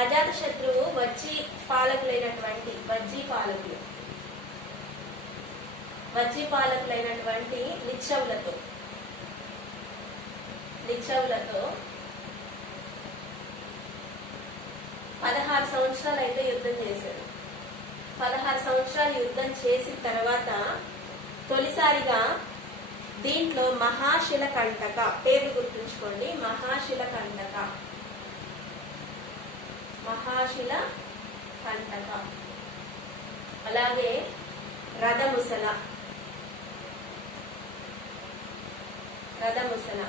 అజాత శత్రువు పాలకులైనటువంటి వజ్జీ పాలకులు. వజ్జీ పాలకులైనటువంటి లిచ్చవులతో లిచ్చవులతో పదహారు సంవత్సరాలు అయితే యుద్ధం చేశాడు పదహారు సంవత్సరాలు యుద్ధం చేసిన తర్వాత తొలిసారిగా దీంట్లో మహాశిల కంటక పేరు గుర్తుంచుకోండి మహాశిల కంటక పక్షుల కంటక అలాగే రథముసల. రథముసల.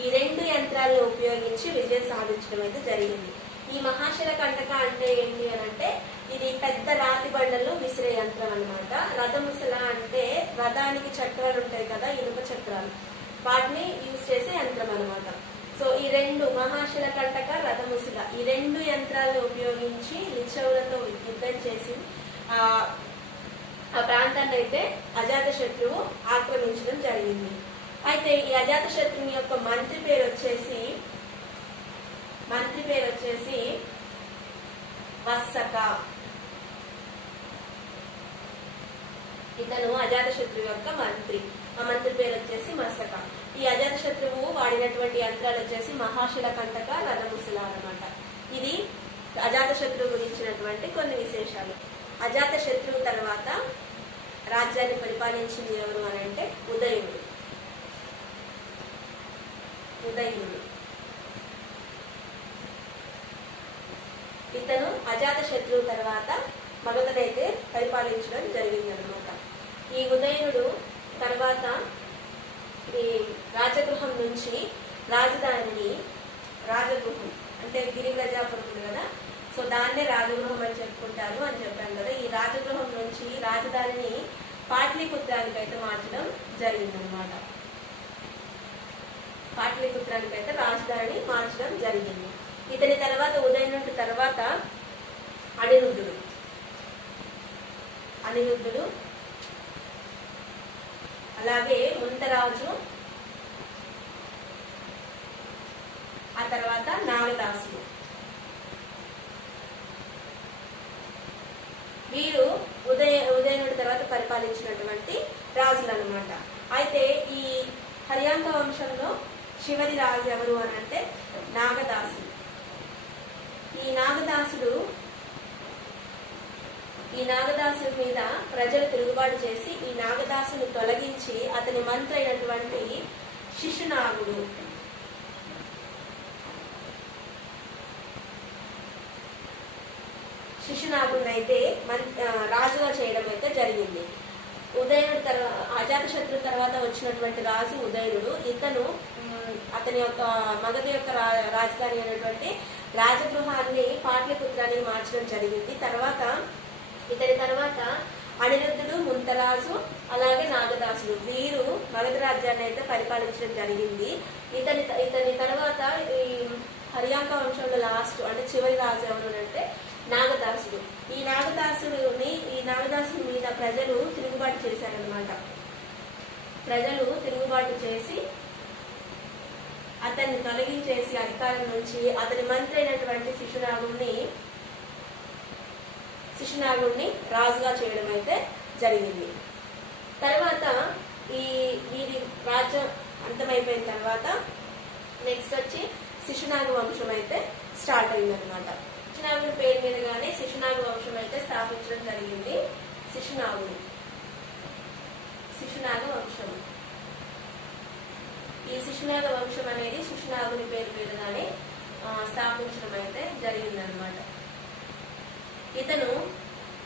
ఈ రెండు యంత్రాలను ఉపయోగించి విజయం సాధించడం అయితే జరిగింది. ఈ మహాశిల కంటక అంటే ఏంటి అని అంటే ఇది పెద్ద రాతి బండలు విసిరే యంత్రం అనమాట రథముసల అంటే రథానికి చక్రాలు ఉంటాయి కదా ఇనుప చక్రాలు. వాటిని యూజ్ చేసే యంత్రం అనమాట సో ఈ రెండు మహాశిల కంటక రథముసుల ఈ రెండు యంత్రాలను ఉపయోగించి లిచ్చవులతో యుద్ధం చేసి ఆ ప్రాంతాన్ని అయితే అజాత శత్రువు ఆక్రమించడం జరిగింది. అయితే ఈ అజాత శత్రువుని యొక్క మంత్రి పేరు వచ్చేసి మంత్రి పేరు వచ్చేసి వస్సక ఇతను అజాతశత్రు యొక్క మంత్రి. ఆ మంత్రి పేరు వచ్చేసి మసక. ఈ అజాతశత్రువు వాడినటువంటి యంత్రాలు వచ్చేసి మహాశిల కంటక రథముసల అన్నమాట. ఇది అజాతశత్రువు గురించినటువంటి కొన్ని విశేషాలు. అజాత శత్రువు తర్వాత రాజ్యాన్ని పరిపాలించింది ఎవరు అని అంటే ఉదయుడు. ఉదయుడు. ఇతను అజాత శత్రువు తర్వాత మగధనైతే పరిపాలించడం జరిగిందనమాట తర్వాత ఈ రాజగృహం నుంచి రాజధానిని రాజగృహం అంటే గిరివ్రజాపురం ఉంది కదా. సో దాన్నే రాజగృహం అని చెప్పుకుంటారు అని చెప్పాను కదా. ఈ రాజగృహం నుంచి రాజధానిని పాట్లిపుత్రానికి అయితే మార్చడం జరిగిందనమాట పాట్లిపుత్రానికి అయితే రాజధాని మార్చడం జరిగింది. ఇతని తర్వాత ఉదయనుడి తర్వాత అనిరుద్ధుడు. అనిరుద్ధుడు అలాగే ముంతరాజు ఆ తర్వాత నాగదాసుడు వీరు ఉదయ ఉదయనుడి తర్వాత పరిపాలించినటువంటి రాజులు అనమాట అయితే ఈ హరియాంక వంశంలో చివరి రాజు ఎవరు అని అంటే నాగదాసుడు ఈ నాగదాసుడు ఈ నాగదాసు మీద ప్రజలు తిరుగుబాటు చేసి ఈ నాగదాసుని తొలగించి అతని మంత్రి అయినటువంటి శిశునాగుడు. శిశునాగుడిని అయితే రాజుగా చేయడం అయితే జరిగింది. ఉదయుడు తర్వాత అజాతశత్రు తర్వాత వచ్చినటువంటి రాజు ఉదయుడు ఇతను అతని యొక్క మగధ యొక్క రా- రాజధాని అయినటువంటి రాజగృహాన్ని పాట్లిపుత్రానికి మార్చడం జరిగింది. తర్వాత ఇతని తర్వాత అనిరుద్ధుడు ముంతరాజు అలాగే నాగదాసుడు. వీరు మగధ రాజ్యాన్ని అయితే పరిపాలించడం జరిగింది. ఇతని ఇతని తర్వాత ఈ హరియాంక వంశంలో లాస్ట్ అంటే చివరి రాజు ఎవరు అంటే నాగదాసుడు. ఈ నాగదాసుడిని ఈ నాగదాసుడి మీద ప్రజలు తిరుగుబాటు చేశారనమాట ప్రజలు తిరుగుబాటు చేసి అతన్ని తొలగించేసి అధికారం నుంచి అతని మంత్రి అయినటువంటి శిశురాముని శిశునాగుడిని రాజుగా చేయడం అయితే జరిగింది. తర్వాత ఈ వీరి రాజ్యం అంతమైపోయిన తర్వాత నెక్స్ట్ వచ్చి శిశునాగ వంశం అయితే స్టార్ట్ అయిందనమాట శిశునాగుడి పేరు మీదగానే శిశునాగ వంశం అయితే స్థాపించడం జరిగింది శిశునాగుడు. శిశునాగ వంశం. ఈ శిశునాగ వంశం అనేది శిశునాగుని పేరు మీదగానే స్థాపించడం అయితే జరిగిందనమాట ఇతను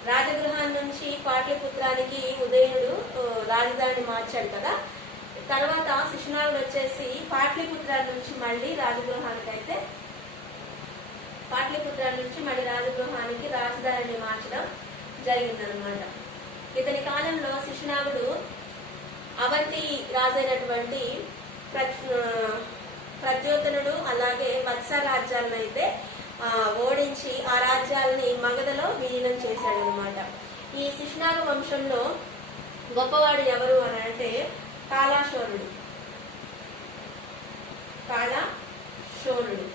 రాజగృహాన్ని నుంచి పాట్లిపుత్రానికి ఉదయనుడు రాజధానిని మార్చాడు కదా. తర్వాత శిశునాగుడు వచ్చేసి పాట్లిపుత్రాల నుంచి మళ్ళీ రాజగృహానికి అయితే పాట్లిపుత్రాల నుంచి మళ్ళీ రాజగృహానికి రాజధానిని మార్చడం జరిగిందనమాట ఇతని కాలంలో శిశునాగుడు అవంతి రాజైనటువంటి ప్ర- అలాగే వత్స రాజ్యాలను అయితే ఓడించి ఆ రాజ్యాలని మగధలో విలీనం చేశాడు అనమాట ఈ శిష్ణాగ వంశంలో గొప్పవాడు ఎవరు అని అంటే కాళాశోరుడు కాళాశోరుడు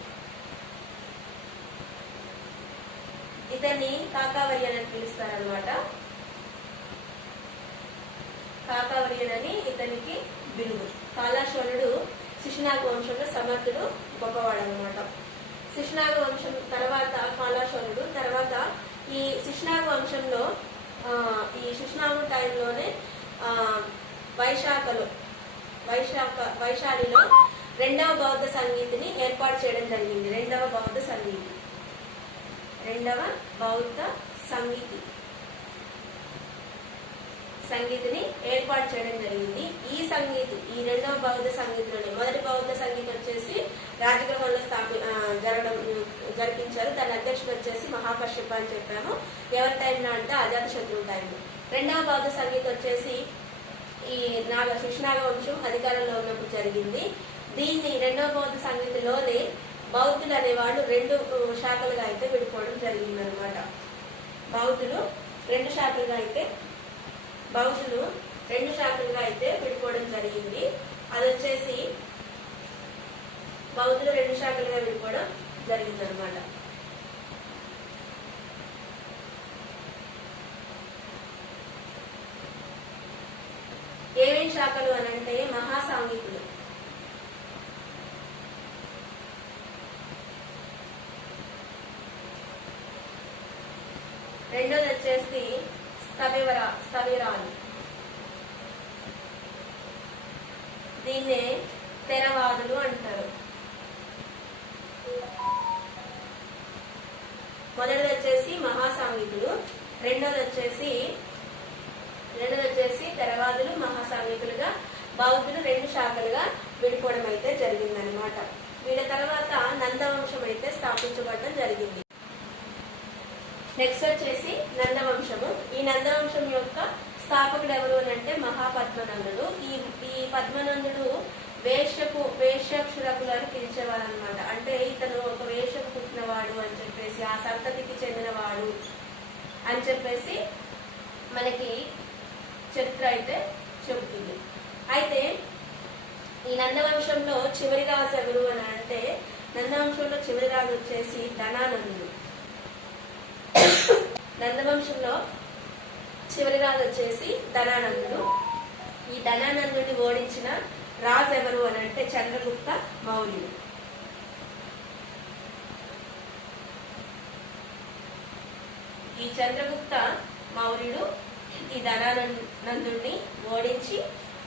ఇతన్ని కాకావర్యన్ అని పిలుస్తారనమాట కాకావర్యన్ అని ఇతనికి బిరుదు కాళాశోరుడు శిశునాగ వంశంలో సమర్థుడు గొప్పవాడు అనమాట శిశునాగ వంశం తర్వాత కాలాశ్వరుడు తర్వాత ఈ శిశునాగ వంశంలో ఈ శిశునాగు టైంలోనే వైశాఖలో వైశాఖ వైశాలిలో రెండవ బౌద్ధ సంగీతిని ఏర్పాటు చేయడం జరిగింది. రెండవ బౌద్ధ సంగీతి. రెండవ బౌద్ధ సంగీతి. సంగీతిని ఏర్పాటు చేయడం జరిగింది. ఈ సంగీతి ఈ రెండవ బౌద్ధ సంగీతంలోనే మొదటి బౌద్ధ సంగీతం వచ్చేసి రాజగృహంలో స్థాపి జరగ జరగడం వచ్చేసి మహాకశ్యప అని చెప్పాము. ఎవరి టైం అంటే అజాత శత్రువు టైం రెండవ భాగ సంగీతం వచ్చేసి ఈ నాగ శిష్నాగ వంశం అధికారంలో ఉన్నప్పుడు జరిగింది. దీన్ని రెండవ బౌద్ధ సంగీతిలోనే బౌద్ధులు అనేవాళ్ళు రెండు శాఖలుగా అయితే విడిపోవడం జరిగింది అనమాట బౌద్ధులు రెండు శాఖలుగా అయితే బౌద్ధులు రెండు శాఖలుగా అయితే విడిపోవడం జరిగింది. అది వచ్చేసి బౌద్ధులు రెండు శాఖలుగా విడిపోవడం జరిగింది అనమాట శాఖలు అని అంటే మహాసాంఘికులు. రెండోది వచ్చేసి స్థవివరా స్థవిరాలు. దీన్నే తెరవాదులు అంటారు. మొదటిది వచ్చేసి మహాసాంఘికులు. రెండోది వచ్చేసి రెండోది వచ్చేసి తెరవాదులు మహాసాంఘికులుగా బౌద్ధులు రెండు శాఖలుగా విడిపోవడం అయితే జరిగిందనమాట వీళ్ళ తర్వాత నందవంశం అయితే స్థాపించబడడం జరిగింది. నెక్స్ట్ వచ్చేసి నందవంశము. ఈ నందవంశం యొక్క స్థాపకుడు ఎవరు అని అంటే మహాపద్మనందుడు. ఈ ఈ పద్మనందుడు వేషపు వేషక్షురకులను అని పిలిచేవారు అనమాట అంటే ఇతను ఒక వేషకు పుట్టినవాడు అని చెప్పేసి ఆ సంతతికి చెందినవాడు అని చెప్పేసి మనకి చరిత్ర అయితే అయితే ఈ నందవంశంలో చివరి రాజు ఎవరు అని అంటే నందవంశంలో చివరి రాజు వచ్చేసి ధనానందుడు. నందవంశంలో చివరి రాజు వచ్చేసి ధనానందుడు. ఈ ధనానందుడిని ఓడించిన రాజు ఎవరు అని అంటే చంద్రగుప్త మౌర్యుడు. ఈ చంద్రగుప్త మౌర్యుడు ఈ ధనానందుడిని ఓడించి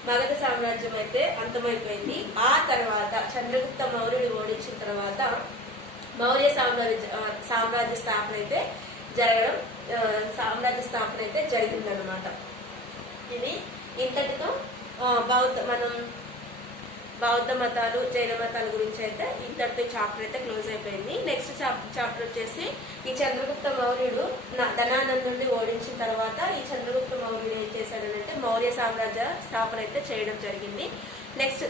మగధ సామ్రాజ్యం అయితే అంతమైపోయింది. ఆ తర్వాత చంద్రగుప్త మౌర్యుడు ఓడించిన తర్వాత మౌర్య సామ్రాజ్య సామ్రాజ్య స్థాపన అయితే జరగడం సామ్రాజ్య స్థాపన అయితే జరిగిందనమాట ఇది ఇంతటితో బౌద్ధ మనం బౌద్ధ మతాలు జైన మతాల గురించి అయితే ఇంతటితో చాప్టర్ అయితే క్లోజ్ అయిపోయింది. నెక్స్ట్ చాప్టర్ వచ్చేసి ఈ చంద్రగుప్త మౌర్యుడు న- ఓడించిన తర్వాత ఈ చంద్రగుప్త మౌర్యుడు ఏం చేశాడనంటే మౌర్య సామ్రాజ్య స్థాపన అయితే చేయడం జరిగింది. నెక్స్ట్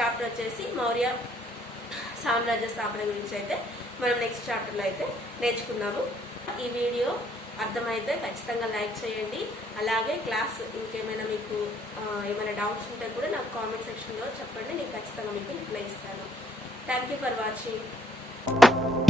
చాప్టర్ వచ్చేసి మౌర్య సామ్రాజ్య స్థాపన గురించి అయితే మనం నెక్స్ట్ చాప్టర్లో అయితే నేర్చుకుందాము. ఈ వీడియో అర్థమైతే ఖచ్చితంగా లైక్ చేయండి. అలాగే క్లాస్ ఇంకేమైనా మీకు ఏమైనా డౌట్స్ ఉంటే కూడా నాకు కామెంట్ సెక్షన్లో చెప్పండి. నేను ఖచ్చితంగా మీకు రిప్లై ఇస్తాను. Thank you for watching